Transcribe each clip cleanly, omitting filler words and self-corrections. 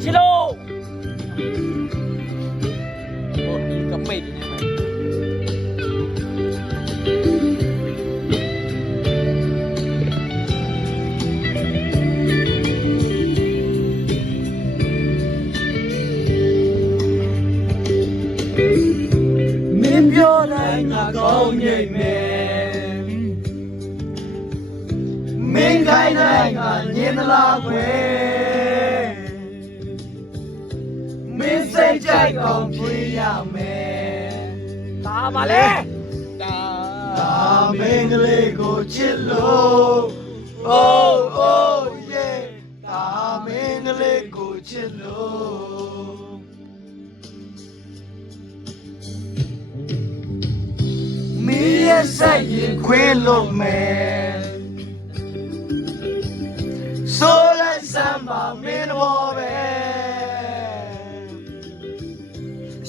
ချစ်လို့ ဟိုဒီကပိတ်နေမှာမင်းပြောတိုင်းငါကောင်းနေမယ်မင်းခိုင်းတိုင်းငါညင်သလားခွေမင်းစိတ်ကြိုက်ကောင်းဖြစ်ရမယ်ဒါပါလေဒါမင်းကလေးကိုချစ်လို့ oh oh yeah ဒါမင်းကလေးကိုချစ်လို့မင်းရဲ့စိတ်ရင်ခွေးလို့မယ်ဆိုလိုက်စမ်းပါမင်းတော်ပဲ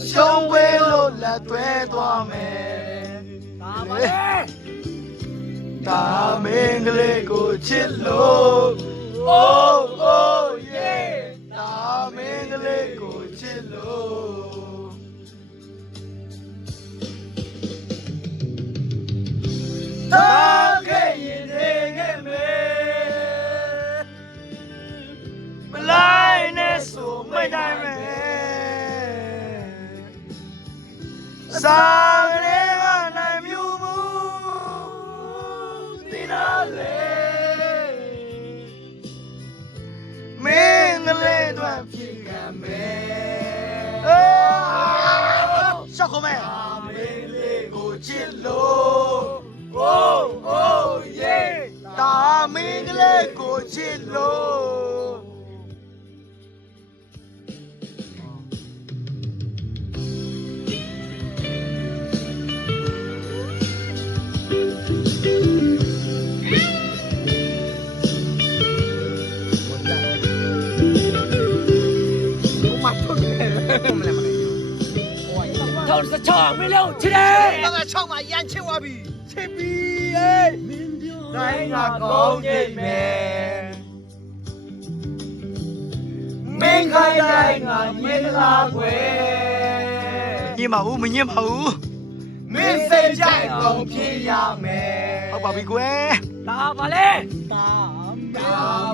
ရှုံးဝဲလို့လက်သွဲသွားမယ်ဒါပါလေဒါမင်းကလေးကိုချစ်လို့ oh oh yeah ဒါမင်းကလေးကိုချစ်လို့တာခဲ့ရင်နေခဲ့မယ်မလိုက်နဲ့ဆိုမိတ်တိုင်းပဲစားရဲကနိုင်မြူမှုဒီနာလေမင်းကလေးတို့ဖြစ်ကမယ်ရှောက်ကုန်မယ်မင်းလေးကိုချစ်လို့ oh oh yeah ဒါမင်းကလေးကိုချစ်လို့ထောက်စချောင်းမလို့ချစ်တယ်တော့ချောင်းမှာရန်ချစ်သွားပြီချစ်ပြီတိုင်းကကောင်းနေမယ်မင်းခိုင်းတိုင်းကမြင်လားကွယ်ညင်ပါဦးမညင်ပါဦးမင်းစိတ်ကြိုက်ကောင်းဖြစ်ရမယ်ဟုတ်ပါပြီကွယ်ဒါပါလေဒါ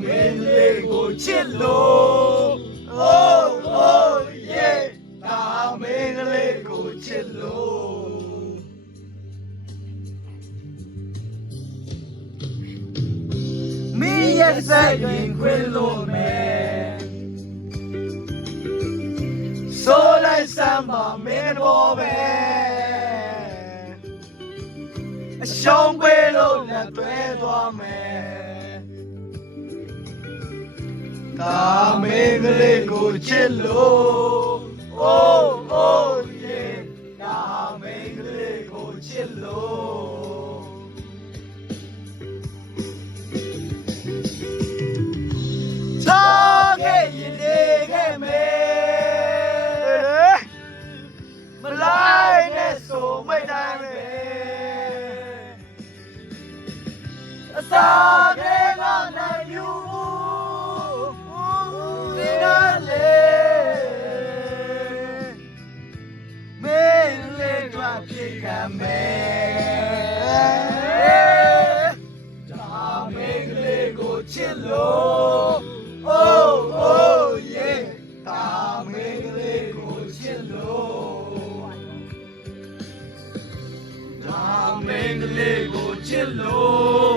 မင်းလေးကိုချစ်လို့ oh oh yeah ဒါမင်းလေးကိုချစ်လို့မင်းရဲ့စိတ်ရင်ခွေလို့မယ်ဆိုလိုက်စမ်းပါမင်းတော်ပဲအရှုံးခွေလို့လက်သွဲသွားမယ်ဒါမင်းကလေးကိုချစ်လို့ oh oh yeah ဒါမင်းကလေးကိုချစ်လို့ထားခဲ့ရင်နေခဲ့မယ်မလိုက်နဲ့ဆိုမိတ်တိုင်းပဲအစာတွေကနိုင်ယူဒီနာလေမင်းလေးတို့ဖြစ်ကမယ်ဒါမင်းကလေးကိုချစ်လို့ oh oh yeah ဒါမင်းကလေးကိုချစ်လို့ဒါမင်းကလေးကိုချစ်လို့